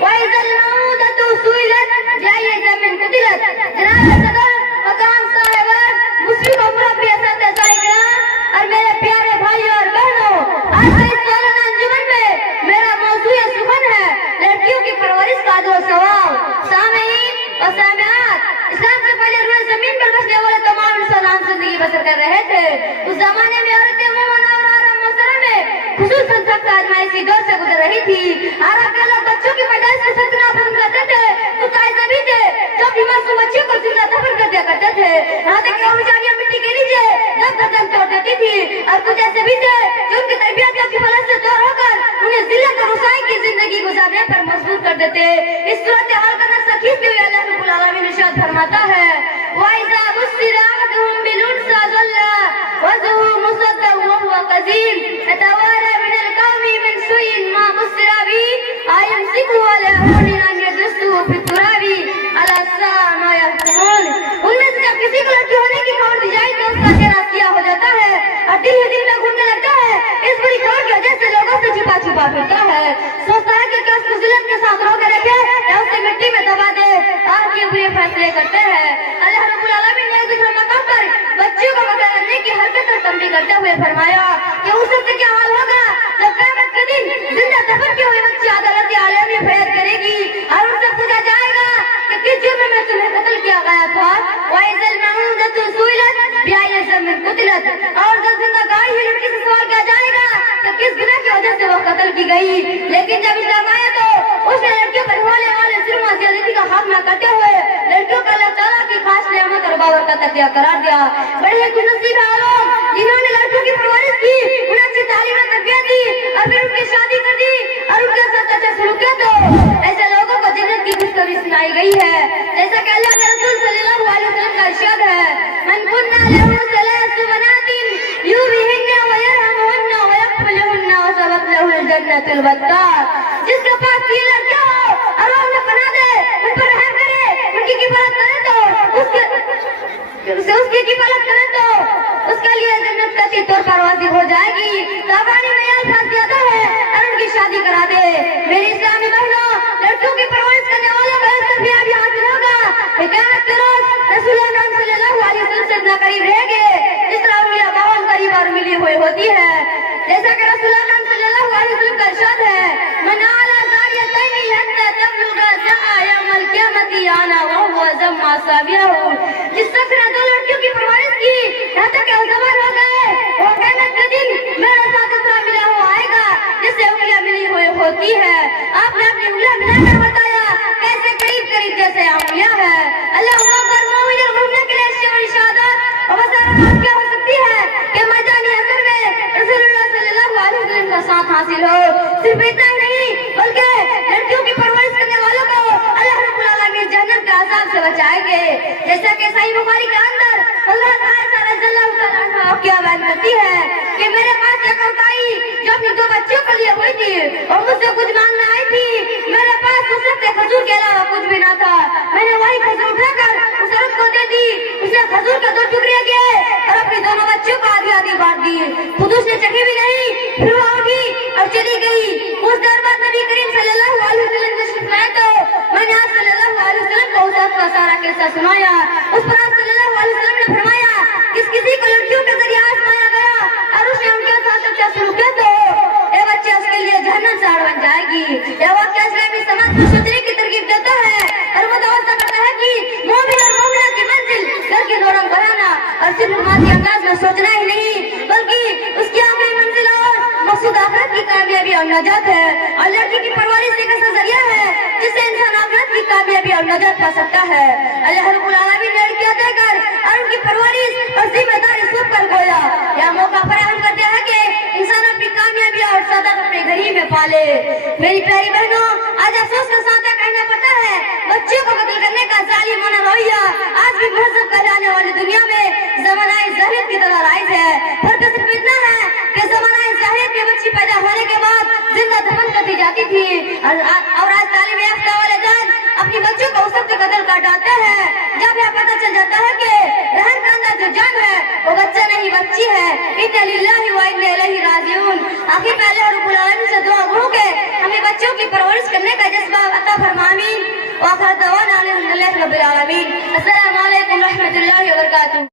وَإِذَا الْمَوْءُودَةُ سُئِلَتْ بِأَيِّ ذَنبٍ قُتِلَتْ۔ جناب صدر مقام صاحبان، مسلم مربی اساتذہ اکرام اور میرے پیارے بھائیوں اور بہنوں، آج کے اس سالانہ انجمن میں میرا موضوع سخن ہے لڑکیوں کی پرورش کا اجر و ثواب۔ سامعین اور سامعات، اسلام سے پہلے روئے زمین پر بسنے والے تمام انسان زندگی بسر کر رہے تھے۔ اس زمانے میں عورتیں مومن اور آرام محترم میں خصوصاً سخت آزمائشی دور سے گزر رہی تھی۔ عرب کے لوگ بچوں کی پیدائش سے ستنا پسند کرتے تھے، تو قائد بھی تھے جو اپنی معصوم بچیوں کو زندہ دفن کر دیا کرتے تھے۔ یہاں تک کہ وہ بیچاریاں مٹی کے نیچے دم دم توڑ دیتی تھی، اور کچھ ایسے بھی تھے جو ان کی تربیت کی فلس سے دور ہو کر انہیں ذلت اور رسوائی کی زندگی گزارنے پر مجبور کر دیتے۔ اس صورتحال کا نقشہ کھینچتے ہوئے اللہ رب العالمین ارشاد فرماتا ہے وَإِذَا بُشِّرَ أَحَدُهُم بِالْأُنثَىٰ ظَلَّ وَجْهُهُ مُسْوَدًّا وَهُوَ كَظِيمٌ يَتَوَارَىٰ مِنَ الْقَوْمِ مِنْ سُوءِ مَا بُشِّرَ بِهِ أَيُمْسِكُهُ عَلَىٰ هُونٍ أَمْ يَدُسُّهُ فِي التُّرَابِ أَلَا سَاءَ مَا يَحْكُمُونَ۔ ان میں سے جب کسی کو لڑکی ہونے کی خبر دی جائے تو اس کا چہرہ سیاہ ہو جاتا ہے اور دل ہی دل میں گھومنے لگتا ہے۔ اس بری خبر کی وجہ سے لوگوں سے چھپا چھپا پھرتا ہے، سوچتا ہے کہ اس کو ذلت کے ساتھ رو کے رکھے یا اسے مٹی میں دبا دے۔ آج کے برے فیصلے کرتے ہیں۔ اللہ رب العالمین نے دوسرے مقام پر بچیوں کو مدد کرنے کی حرکت اور تنبیہ کرتے ہوئے فرمایا کہ اس وقت کیا حال ہوگا جب قیامت کے دن زندہ دفن کی ہوئی بچی عدالت عالیہ میں فریاد کرے گی اور ان سے پوچھا جائے گا کہ کس جرم میں تمہیں قتل کیا گیا تھا۔ وَإِذَا الْمَوْءُودَةُ سُئِلَتْ بِأَيِّ ذَنبٍ قُتِلَتْ۔ اور جب زندہ گائی ہوئی لڑکی سے سوال کیا جائے گا کہ کس گناہ کی وجہ سے وہ قتل کی گئی۔ لیکن جب اسلام آیا تو اس نے لڑکیوں پر ہونے والے ظلم و زیادتی کا خاتمہ کرتے ہوئے لڑکیوں کو اللہ تعالیٰ کی خاص نعمت اور باور کا تقدیر قرار دیا۔ بڑے ہی خوش نصیب ہیں وہ لوگ جنہوں نے لڑکیوں کی پرورش کی، انہیں اچھی تعلیم اور تربیت دی اور پھر ان کی شادی کر دی اور ان کے ساتھ اچھا سلوک کیا۔ تو ایسے لوگوں کو جنت کی خوشخبری سنائی گئی ہے، جیسا کہ اللہ کے رسول صلی اللہ علیہ وسلم کا ارشاد ہے من كنا له ثلاث بنات يؤويهن ويرحمهن ويكفلهن وسبق له الجنة البتار۔ جس کے پاس 3 لڑکیاں ہو اور وہ انہیں پناہ دے، ان پر رحم کرے، ان کی کفالت کرے تو اس کے لیے جنت قطعی طور پر واضح ہو جائے گی۔ تابانی میں یہ الفاظ زیادہ ہے اور ان کی شادی کرا دے۔ میری اسلامی بہنوں، لڑکیوں کی پرورش کرنے والوں کو اس کامیابی حاصل ہوگا کہ قیامت کے روز رسول اللہ صلی اللہ علیہ وسلم سے اتنا قریب رہیں گے جس طرح انگلیاں باہم قریب اور ملی ہوئی ہوتی ہے۔ جیسا کہ رسول اللہ صلی اللہ علیہ وسلم کا ارشاد ہے من علی زاریتین حتی تبلغ سعی یوم القیامت انا وهو ذم اصابعہ۔ جس شخص نے 2 لڑکیوں کی پرورش کی یہاں تک کہ وہ جوان ہو گئے، وہ قیامت کے دن میرے ساتھ اتنا ملا ہوا آئے گا جس سے انگلیاں ملی ہوئی ہوتی ہے۔ آپ نے اپنی انگلیاں ملا کر بتایا کیسے قریب قریب جیسے انگلیاں ہیں۔ اللہم اکبر مومن گھومنے کے لیے شہادت اور بصارت کیا ہو سکتی ہے کہ میدانی اثر میں رسول اللہ صلی اللہ علیہ وسلم کا ساتھ حاصل ہو۔ صرف اتنا ہی نہیں بلکہ لڑکیوں کی پرورش کرنے والوں کو اللہ رب العالمین جہنم کے عذاب سے بچائیں گے۔ جیسا کہ صحیح بخاری کے اندر حضرت عائشہ رضی اللہ تعالیٰ عنہا کیا بیان کرتی ہے کہ میرے پاس ایک عورت آئی جو اپنی 2 بچیوں کے لیے ہوئی تھی اور مجھ سے کچھ مانگنے آئی تھی۔ میرے پاس اس وقت کھجور کے علاوہ کچھ بھی نہ تھا۔ میں نے وہی کھجور اٹھا کر اس عورت کو دے دی۔ اس نے کھجور کے 2 ٹکڑے کیے اور اپنی دونوں بچیوں کو آدھی آدھی بانٹ دی۔ خود اس نے چکھی بھی نہیں، پھر وہ اٹھی اور چلی گئی۔ کچھ دیر بعد نبی کریم صلی اللہ علیہ وسلم تشریف لائے تو میں نے آپ صلی اللہ علیہ وسلم کو اس عورت کا سارا قصہ سنایا۔ اس پر آپ صلی اللہ علیہ وسلم نے فرمایا کسی کو لڑکیوں کے ذریعے آزمایا گیا اور اس نے ان کے ساتھ اچھا سلوک کیا تو اے بچے اس کے لیے جہنم سے آڑ بن جائے گی۔ یہ واقعہ اسلامی سماج کو سوچنے کی ترغیب دیتا ہے اور متوجہ کرتا ہے کہ مومن اور مومنہ کی منزل گھر کی دوران بڑھانا اور صرف مادی انداز میں سوچنا ہی نہیں بلکہ اس کی آخری منزل اور مقصود آخرت کی کامیابی اور نجات ہے۔ اور لڑکی کی پرورش ایک ایسا ذریعہ ہے جس سے انسان آخرت کی کامیابی اور نجات پا سکتا ہے۔ اللہ رب العالمین نے لڑکیاں دے کر اور ان کی پرورش اور ذمہ داری سب پر گویا یا موقع فراہم کرتے ہیں کہ انسان اپنی کامیابی اور سعادت اپنے گھر ہی میں پالے۔ میری پیاری بہنوں، آج افسوس کے ساتھ کہنا پڑتا ہے بچوں کو قتل کرنے کا ظالمانہ رویہ آج بھی مہذب کہلانے والی دنیا میں زمانہ ظاہریت کی طرح رائج ہے۔ فرق صرف اتنا ہے کہ زمانہ ظاہریت میں بچی پیدا ہونے کے بعد زندہ دفن کر دی جاتی تھی اور آج تعلیم یافتہ والدین اپنی بچوں کو اس وقت قتل کر ڈالتے ہیں جب یہ پتہ چل جاتا ہے کہ رحم کا اندر جو جان ہے وہ بچہ نہیں بچی ہے۔ اِنَّ لِلَّهِ وَإِنَّ إِلَيْهِ رَاجِعُونَ۔ آخر پہلے رب العالمین سے دعا کروں کہ ہمیں بچوں کی پرورش کرنے کا جذبہ عطا العالمین. السلام علیکم ورحمۃ اللہ وبرکاتہ.